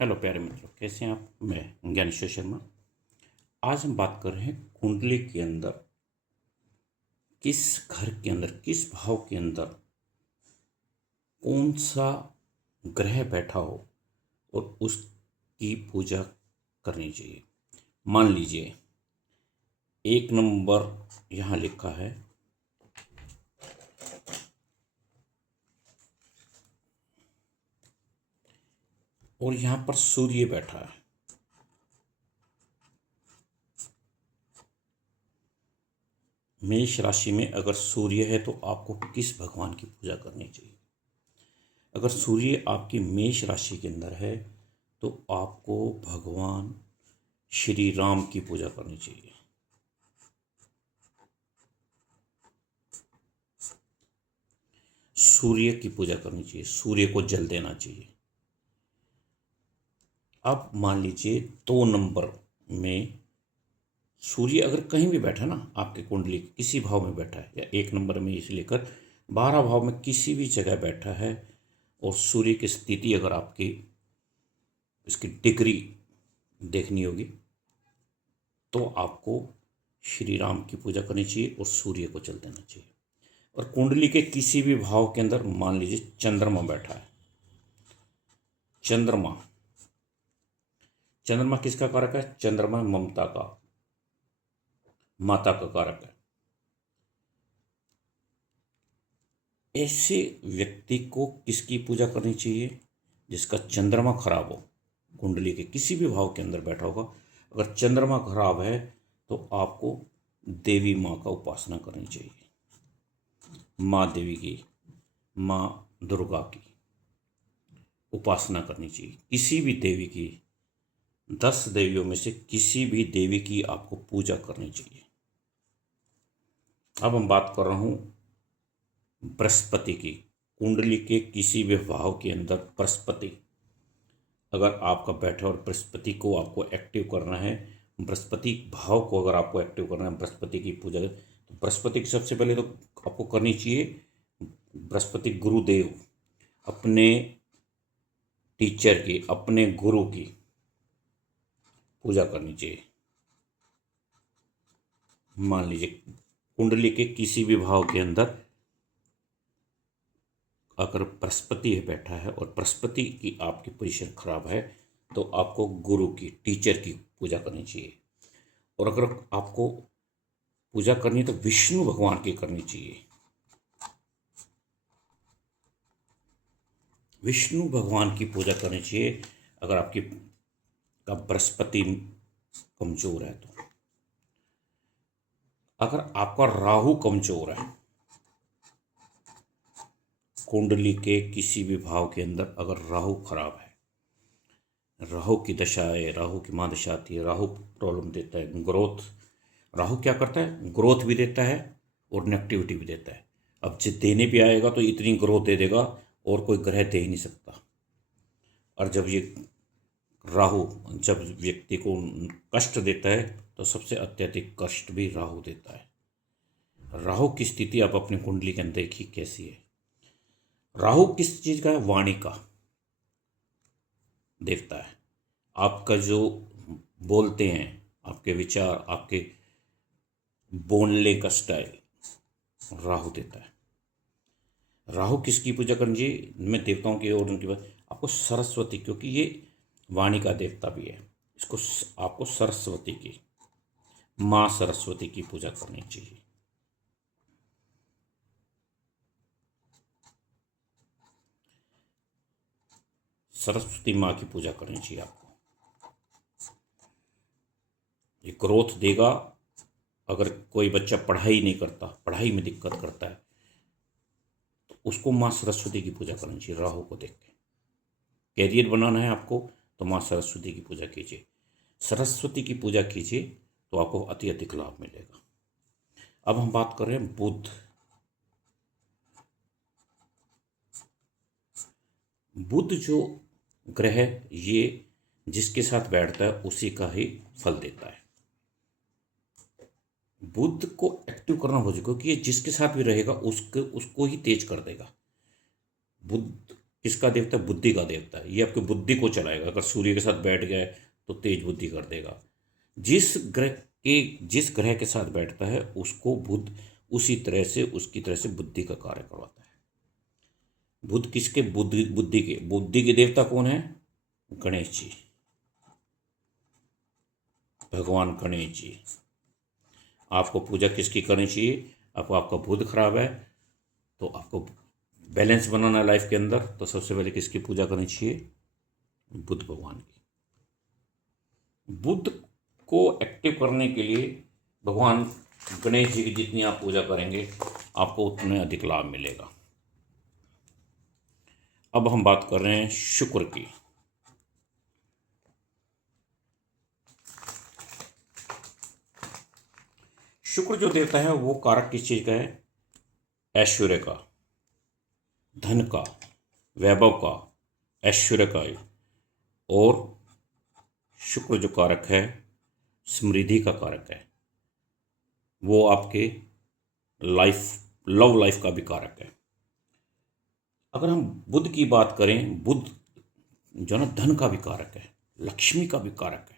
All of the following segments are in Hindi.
हेलो प्यारे मित्रों, कैसे हैं आप। मैं ज्ञानेश्वर शर्मा। आज हम बात कर रहे हैं कुंडली के अंदर किस घर के अंदर, किस भाव के अंदर कौन सा ग्रह बैठा हो और उसकी पूजा करनी चाहिए। मान लीजिए 1 नंबर यहाँ लिखा है और यहाँ पर सूर्य बैठा है। मेष राशि में अगर सूर्य है तो आपको किस भगवान की पूजा करनी चाहिए। अगर सूर्य आपकी मेष राशि के अंदर है तो आपको भगवान श्री राम की पूजा करनी चाहिए। सूर्य की पूजा करनी चाहिए, सूर्य को जल देना चाहिए। अब मान लीजिए 2 नंबर में सूर्य अगर कहीं भी बैठा ना, आपके कुंडली किसी भाव में बैठा है, या 1 नंबर में इसे लेकर 12 भाव में किसी भी जगह बैठा है और सूर्य की स्थिति अगर आपकी इसकी डिग्री देखनी होगी तो आपको श्री राम की पूजा करनी चाहिए और सूर्य को जल देना चाहिए। और कुंडली के किसी भी भाव के अंदर मान लीजिए चंद्रमा बैठा है। चंद्रमा चंद्रमा किसका कारक है? चंद्रमा ममता का, माता का कारक है। ऐसे व्यक्ति को किसकी पूजा करनी चाहिए? जिसका चंद्रमा खराब हो, कुंडली के किसी भी भाव के अंदर बैठा होगा। अगर चंद्रमा खराब है तो आपको देवी माँ का उपासना करनी चाहिए। माँ देवी की, माँ दुर्गा की उपासना करनी चाहिए। किसी भी देवी की, 10 देवियों में से किसी भी देवी की आपको पूजा करनी चाहिए। अब हम बात कर रहा हूं बृहस्पति की। कुंडली के किसी भी भाव के अंदर बृहस्पति अगर आपका बैठा और बृहस्पति को आपको एक्टिव करना है, बृहस्पति भाव को अगर आपको एक्टिव करना है, बृहस्पति की पूजा, तो बृहस्पति की सबसे पहले तो आपको करनी चाहिए बृहस्पति गुरुदेव, अपने टीचर की, अपने गुरु की पूजा करनी चाहिए। मान लीजिए कुंडली के किसी भी भाव के अंदर अगर बृहस्पति बैठा है और बृहस्पति की आपकी पोजीशन खराब है तो आपको गुरु की, टीचर की पूजा करनी चाहिए। और अगर आपको पूजा करनी है तो विष्णु भगवान की करनी चाहिए। विष्णु भगवान की पूजा करनी चाहिए अगर आपकी का बृहस्पति कमजोर है तो। अगर आपका राहु कमजोर है, कुंडली के किसी भी भाव के अंदर अगर राहु खराब है, राहु की दशा है, राहु की महादशा आती है, राहु प्रॉब्लम देता है, ग्रोथ। राहु क्या करता है? ग्रोथ भी देता है और नेगेटिविटी भी देता है। अब जो देने भी आएगा तो इतनी ग्रोथ दे देगा और कोई ग्रह दे ही नहीं सकता। और जब ये राहु जब व्यक्ति को कष्ट देता है तो सबसे अत्यधिक कष्ट भी राहु देता है। राहु की स्थिति आप अपनी कुंडली के अंदर देखिए कैसी है। राहु किस चीज का है? वाणी का देवता है। आपका जो बोलते हैं, आपके विचार, आपके बोलने का स्टाइल राहु देता है। राहु किसकी पूजा करनी चाहिए? मैं देवताओं की और उनकी बात, आपको सरस्वती, क्योंकि ये वाणी का देवता भी है, इसको आपको सरस्वती की, माँ सरस्वती की पूजा करनी चाहिए। सरस्वती माँ की पूजा करनी चाहिए आपको। ये ग्रोथ देगा। अगर कोई बच्चा पढ़ाई नहीं करता, पढ़ाई में दिक्कत करता है, तो उसको माँ सरस्वती की पूजा करनी चाहिए। राहु को देख के कैरियर बनाना है आपको तो माँ सरस्वती की पूजा कीजिए। सरस्वती की पूजा कीजिए तो आपको अति अधिक लाभ मिलेगा। अब हम बात कर रहे हैं बुध। बुध जो ग्रह, ये जिसके साथ बैठता है उसी का ही फल देता है। बुध को एक्टिव करना हो, क्योंकि ये जिसके साथ भी रहेगा उसको ही तेज कर देगा। बुध किसका देवता है? बुद्धि का देवता है। ये आपकी बुद्धि को चलाएगा। अगर सूर्य के साथ बैठ गया है तो तेज बुद्धि कर देगा। जिस ग्रह के साथ बैठता है उसको बुध उसी तरह से उसकी तरह से बुद्धि का कार्य करवाता है। बुध किसके? बुद्धि के देवता कौन है? गणेश जी, भगवान गणेश जी। आपको पूजा किसकी करनी चाहिए? आपको आपका बुध खराब है तो आपको बैलेंस बनाना है लाइफ के अंदर, तो सबसे पहले किसकी पूजा करनी चाहिए? बुध भगवान की। बुध को एक्टिव करने के लिए भगवान गणेश जी की जितनी आप पूजा करेंगे आपको उतने अधिक लाभ मिलेगा। अब हम बात कर रहे हैं शुक्र की। शुक्र जो देवता है वो कारक किस चीज का है? ऐश्वर्य का, धन का, वैभव का, ऐश्वर्य का। और शुक्र जो कारक है समृद्धि का कारक है। वो आपके लव लाइफ का भी कारक है। अगर हम बुध की बात करें, बुध जो ना धन का भी कारक है, लक्ष्मी का भी कारक है।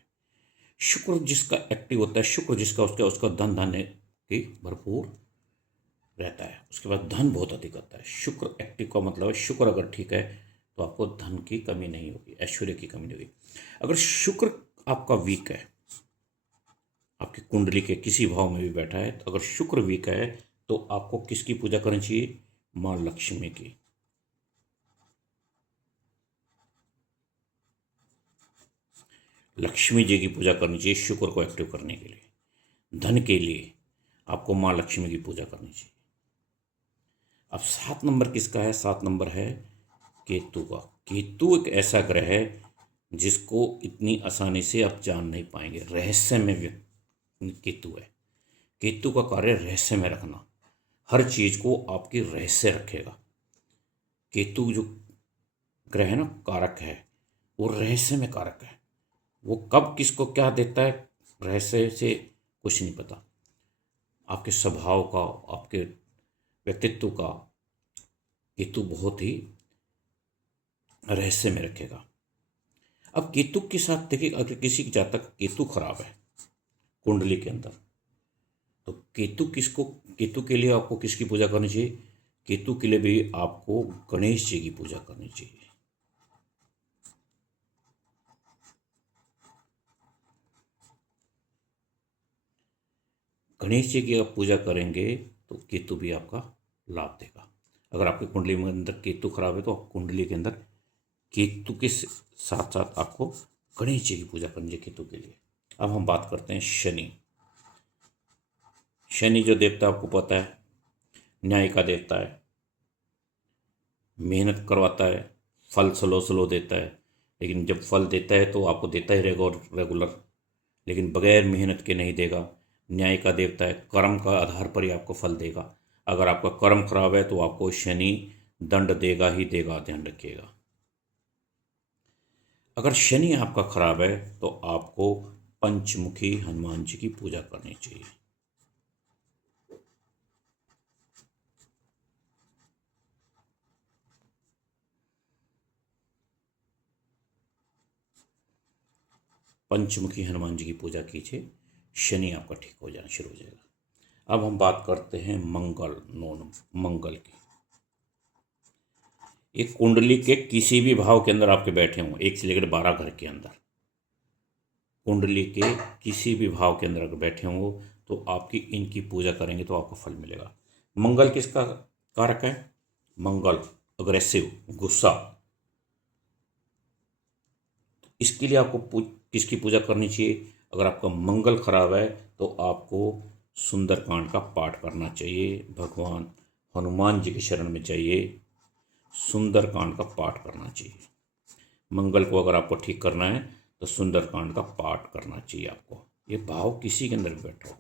शुक्र जिसका एक्टिव होता है, शुक्र जिसका उसका उसका धन धान्य की भरपूर रहता है। उसके बाद धन बहुत अधिक आता है। शुक्र एक्टिव का मतलब है शुक्र अगर ठीक है तो आपको धन की कमी नहीं होगी, ऐश्वर्य की कमी नहीं होगी। अगर शुक्र आपका वीक है, आपकी कुंडली के किसी भाव में भी बैठा है, तो अगर शुक्र वीक है तो आपको किसकी पूजा करनी चाहिए? माँ लक्ष्मी की। लक्ष्मी जी की पूजा करनी चाहिए शुक्र को एक्टिव करने के लिए। धन के लिए आपको माँ लक्ष्मी की पूजा करनी चाहिए। अब 7 नंबर किसका है? 7 नंबर है केतु का। केतु एक ऐसा ग्रह है जिसको इतनी आसानी से आप जान नहीं पाएंगे। रहस्य में केतु है। केतु का कार्य रहस्य में रखना, हर चीज को आपकी रहस्य रखेगा। केतु जो ग्रह है ना, कारक है, वो रहस्य में कारक है। वो कब किसको क्या देता है रहस्य से कुछ नहीं पता। आपके स्वभाव का, आपके व्यक्तित्व का केतु बहुत ही रहस्य में रखेगा। अब केतु के साथ देखिए, अगर किसी की जातक केतु खराब है कुंडली के अंदर, तो केतु के लिए आपको किसकी पूजा करनी चाहिए? केतु के लिए भी आपको गणेश जी की पूजा करनी चाहिए। गणेश जी की आप पूजा करेंगे तो केतु भी आपका लाभ देगा। अगर आपकी कुंडली में अंदर केतु खराब है तो कुंडली के अंदर केतु के साथ साथ आपको गणेश जी की पूजा करनी चाहिए केतु के लिए। अब हम बात करते हैं शनि। शनि जो देवता आपको पता है, न्याय का देवता है, मेहनत करवाता है, फल स्लो स्लो देता है, लेकिन जब फल देता है तो आपको देता ही रेगुलर, लेकिन बगैर मेहनत के नहीं देगा। न्याय का देवता है, कर्म का आधार पर ही आपको फल देगा। अगर आपका कर्म खराब है तो आपको शनि दंड देगा ही देगा, ध्यान रखिएगा। अगर शनि आपका खराब है तो आपको पंचमुखी हनुमान जी की पूजा करनी चाहिए। पंचमुखी हनुमान जी की पूजा कीजिए, शनि आपका ठीक हो जाना शुरू हो जाएगा। अब हम बात करते हैं मंगल की। एक कुंडली के किसी भी भाव के अंदर आपके बैठे हों, 1 से लेकर 12 घर के अंदर, कुंडली के किसी भी भाव के अंदर अगर बैठे हों तो आपकी इनकी पूजा करेंगे तो आपको फल मिलेगा। मंगल किसका कारक है? मंगल अग्रेसिव, गुस्सा। इसके लिए आपको किसकी पूजा करनी चाहिए? अगर आपका मंगल खराब है तो आपको सुंदरकांड का पाठ करना चाहिए। भगवान हनुमान जी के शरण में चाहिए, सुंदरकांड का पाठ करना चाहिए। मंगल को अगर आपको ठीक करना है तो सुंदरकांड का पाठ करना चाहिए आपको। ये भाव किसी के अंदर भी बैठो।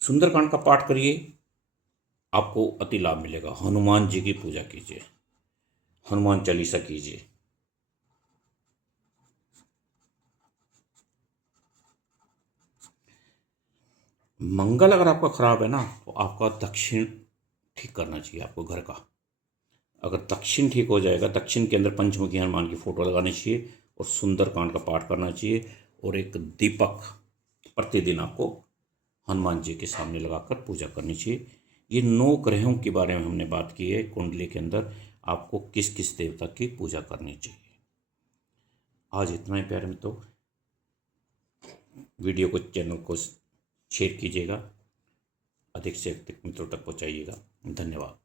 सुंदरकांड का पाठ करिए, आपको अति लाभ मिलेगा। हनुमान जी की पूजा कीजिए, हनुमान चालीसा कीजिए। मंगल अगर आपका खराब है ना, तो आपका दक्षिण ठीक करना चाहिए आपको घर का। अगर दक्षिण ठीक हो जाएगा, दक्षिण के अंदर पंचमुखी हनुमान की फोटो लगानी चाहिए और सुंदरकांड का पाठ करना चाहिए, और एक दीपक प्रतिदिन आपको हनुमान जी के सामने लगाकर पूजा करनी चाहिए। ये 9 ग्रहों के बारे में हमने बात की है, कुंडली के अंदर आपको किस किस देवता की पूजा करनी चाहिए। आज इतना ही प्यारे मित्रों, वीडियो को, चैनल को शेयर कीजिएगा, अधिक से अधिक मित्रों तक पहुंचाइएगा। धन्यवाद।